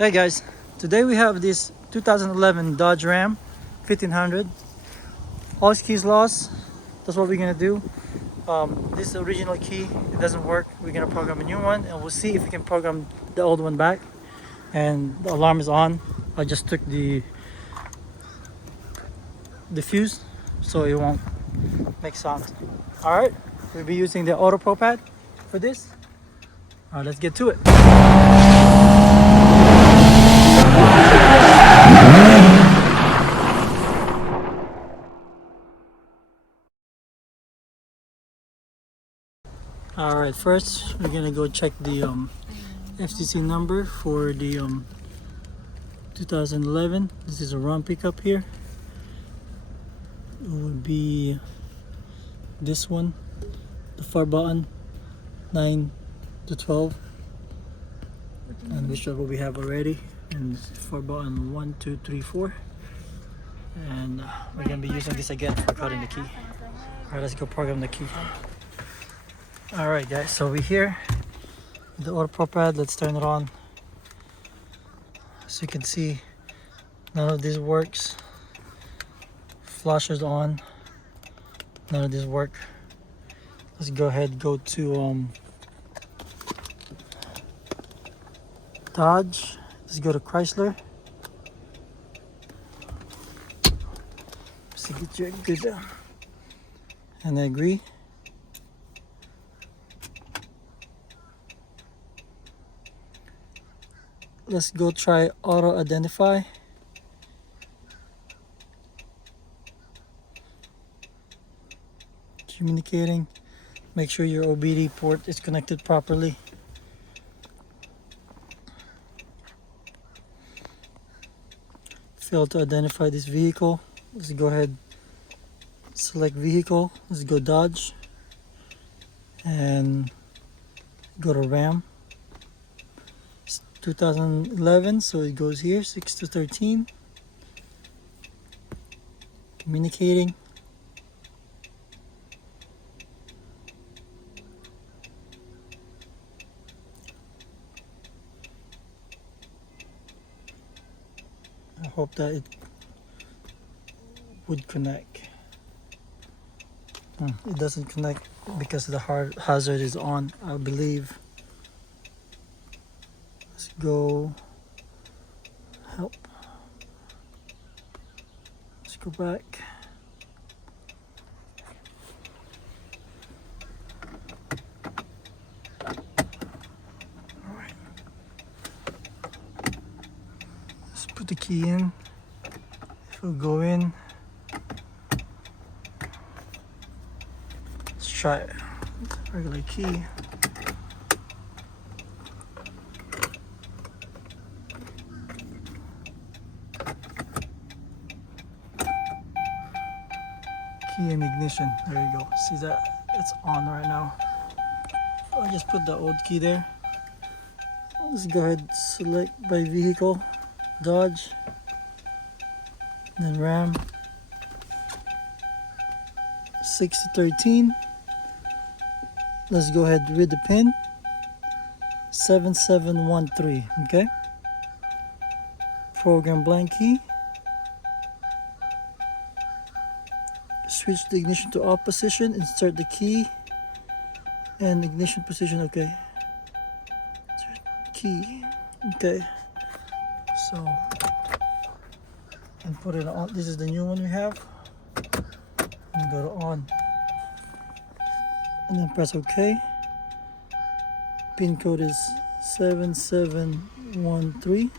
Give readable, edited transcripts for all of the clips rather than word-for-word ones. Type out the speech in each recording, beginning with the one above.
Hey guys, today we have this 2011 Dodge Ram 1500. All its keys lost. That's what we're gonna do. This original key, it doesn't work. We're gonna program a new one, and we'll see if we can program the old one back. And the alarm is on. I just took the fuse, so it won't make sound. All right, we'll be using the Autopropad for this. All right, let's get to it. Alright, first we're gonna go check the FCC number for the 2011. This is a run pickup here. It would be this one, the far button 9 to 12, and which one we have already, and far button 1, 2, 3, 4, and we're gonna be using this again for cutting the key. Alright, let's go program the key. Alright guys, so we're here with the Autopropad. Let's turn it on. As you can see, none of this works. Flasher's on. None of this work. Let's go ahead, go to Dodge. Let's go to Chrysler. So get you good and I agree. Let's go try auto identify. Communicating. Make sure your OBD port is connected properly. Failed to identify this vehicle. Let's go ahead, select vehicle. Let's go Dodge and go to Ram. 2011, so it goes here, 6 to 13. Communicating. I hope that it would connect. It doesn't connect because the hazard is on, I believe. Let's go help. Let's go back. All right. Let's put the key in. If we'll go in, let's try it. Regular key. Key and ignition. There you go. See that? It's on right now. I'll just put the old key there. Let's go ahead, select by vehicle, Dodge, then Ram. 6 to 13. Let's go ahead, read the pin. 7713. Okay. Program blank key. Switch the ignition to off position, insert the key and ignition position. Okay, insert key. Okay, so and put it on. This is the new one we have, and go to on and then press OK. Pin code is 7713.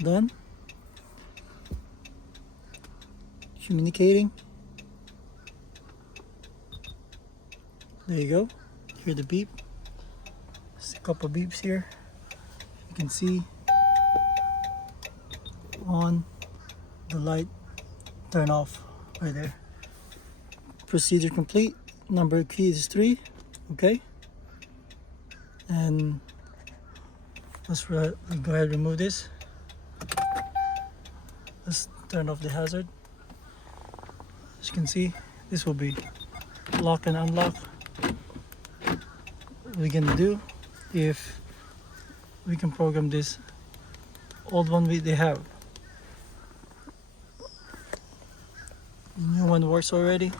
Done. Communicating. There you go. Hear the beep. There's a couple beeps here. You can see on the light, turn off right there. Procedure complete. Number of keys is 3. Okay. And let's go ahead and remove this. Let's turn off the hazard. As you can see, this will be lock and unlock. What we're gonna do, if we can program this old one they have. The new one works already.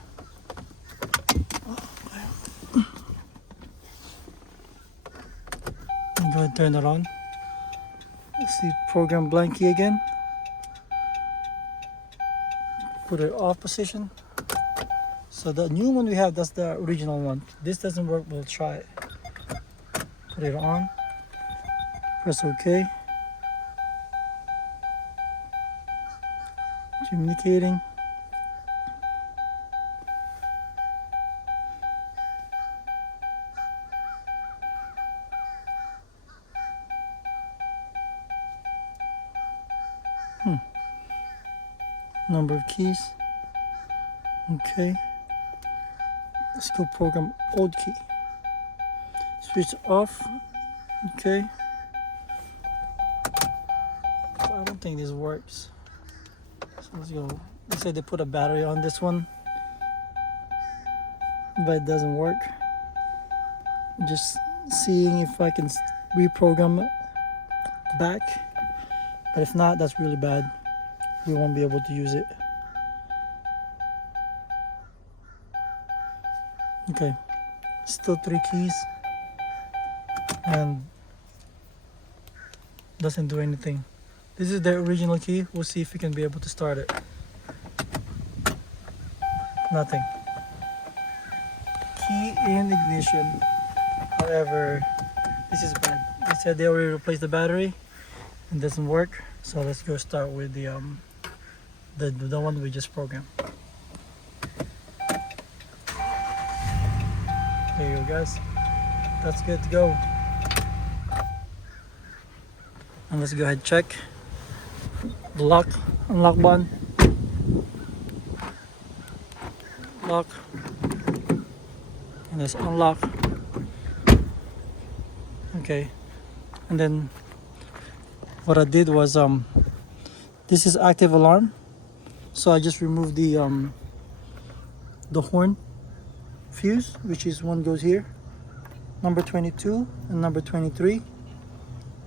Go ahead and turn it on. Let's see, program blank key again. Put it off position. So the new one we have, that's the original one. This doesn't work, we'll try it. Put it on. Press OK. Communicating. Number of keys. Okay. Let's go program old key. Switch off. Okay. I don't think this works. So let's go. They said they put a battery on this one, but it doesn't work. Just seeing if I can reprogram it back. But if not, that's really bad. We won't be able to use it. Okay, still 3 keys and doesn't do anything. This is the original key. We'll see if we can be able to start it. Nothing. Key in ignition. However, this is bad. They said they already replaced the battery and it doesn't work. So let's go start with the one we just programmed. There you go, guys. That's good to go. And let's go ahead and check the lock, unlock button, lock, and let's unlock. Okay, and then what I did was this is active alarm, so I just removed the horn fuse, which is one goes here, number 22 and number 23.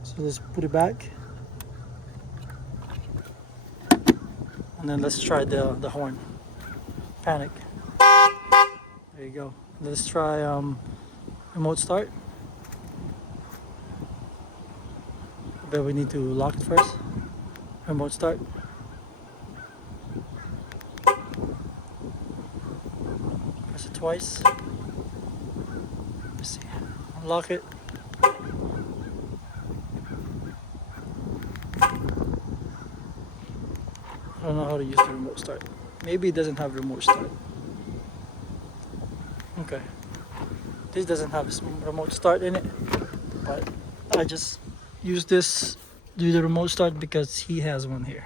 So let's put it back, and then let's try the horn. Panic. There you go. Let's try remote start. But we need to lock it first. Remote start. Press it twice. Let's see. Unlock it. I don't know how to use the remote start. Maybe it doesn't have remote start. Okay. This doesn't have remote start in it, but I just use this, do the remote start because he has one here.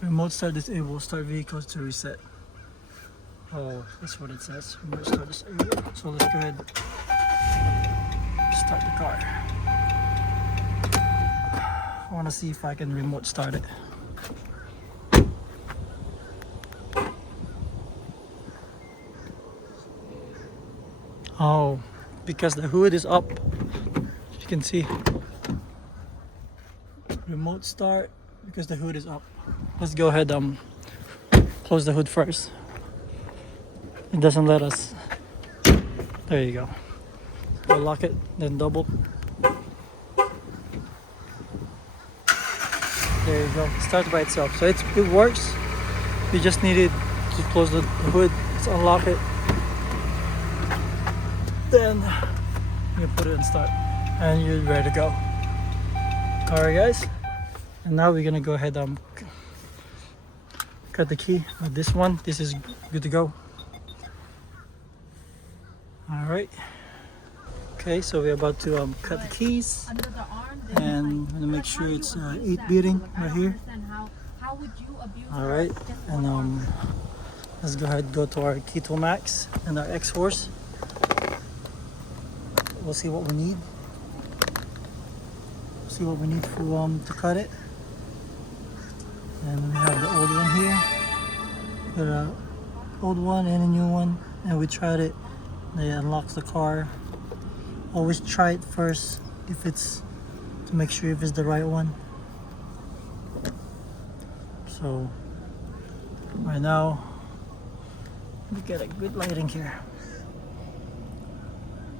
Remote start disable, start vehicles to reset. Oh, that's what it says. Remote start disable. So let's go ahead and start the car. I want to see if I can remote start it. Oh, because the hood is up. You can see remote start because the hood is up. Let's go ahead close the hood first. It doesn't let us. There you go. We'll lock it, then double. There you go. It starts by itself. So it works. You just needed to close the hood. Let's unlock it. Then you put it in start and you're ready to go. Alright guys, and now we're gonna go ahead cut the key with this one. This is good to go. Alright, okay, so we're about to cut the keys, and I'm gonna make sure it's 8 beating right here. Alright, and let's go ahead and go to our key tool max and our X horse. We'll see what we need. See what we need to cut it. And we have the old one here. Got an old one and a new one, and we tried it. It unlocks the car. Always try it first. If it's to make sure if it's the right one. So right now we get a good lighting here.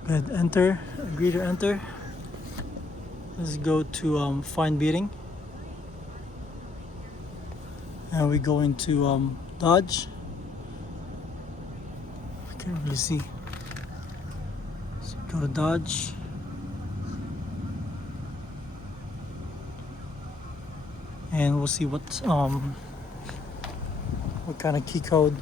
Good, enter, agree to enter. Let's go to fine beating. And we go into dodge. I can't really see. So go to dodge. And we'll see what kind of key code.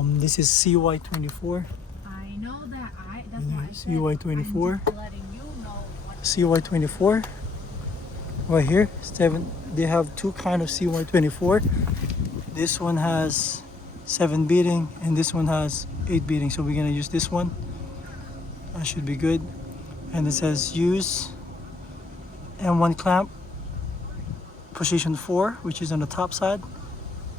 This is CY24. I know that. That's why I said CY24. I'm just letting you know what. CY24. Right here, 7. They have two kind of CY24. This one has 7 beating, and this one has 8 beating. So we're gonna use this one. That should be good. And it says use M1 clamp, position 4, which is on the top side.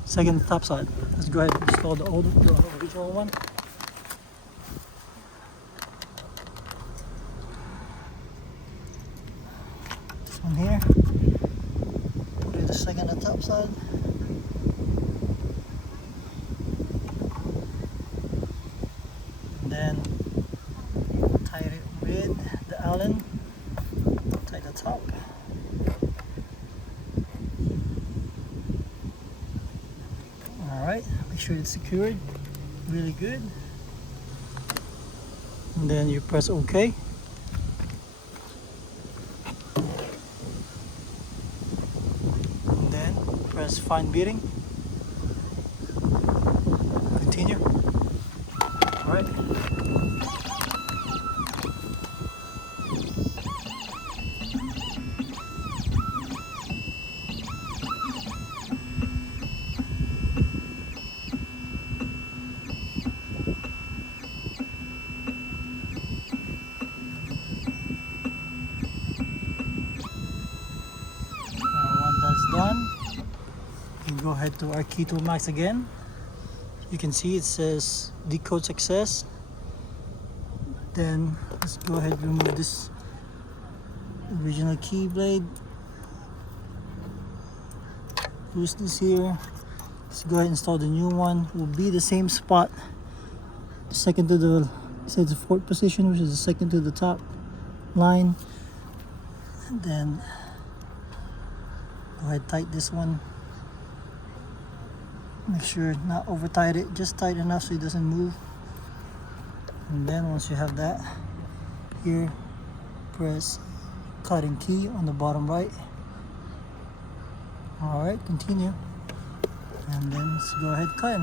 Second top side. Let's go ahead and install the original one. This one here. Put it the second on the top side. And then tie it with the Allen. Tie the top. Alright, make sure it's secured really good. And then you press OK. And then press fine beating. Continue. Alright. Done. You can go ahead to our key tool max again. You can see it says decode success. Then let's go ahead and remove this original key blade. Boost this here. Let's go ahead and install the new one. Will be the same spot. Second to the, it says the 4th position, which is the second to the top line. And then go ahead, tight this one. Make sure not over tight it, just tight enough so it doesn't move. And then once you have that, here, press cut and key on the bottom right. Alright, continue. And then let's go ahead, cut.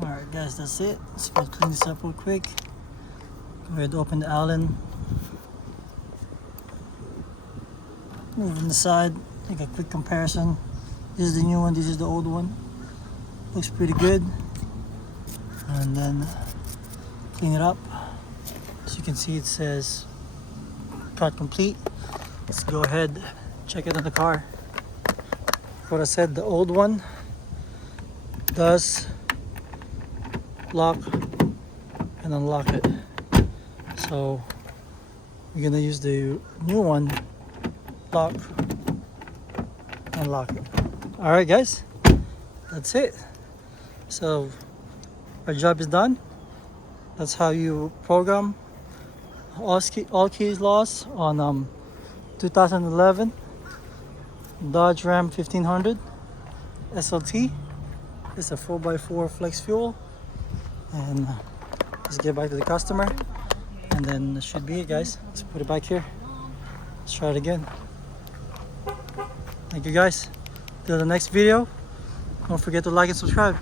Alright guys, that's it. Let's go clean this up real quick. Go ahead, open the Allen. Move on the side, take a quick comparison. This is the new one, this is the old one. Looks pretty good. And then clean it up. As you can see, it says cut complete. Let's go ahead, check it on the car. What I said, the old one does lock and unlock it. So we're gonna use the new one, lock, unlock it. All right, guys, that's it. So our job is done. That's how you program all keys lost on 2011 Dodge Ram 1500 SLT. It's a 4x4 flex fuel. And let's get back to the customer. And then that should be it, guys. Let's put it back here. Let's try it again. Thank you, guys. Till the next video. Don't forget to like and subscribe.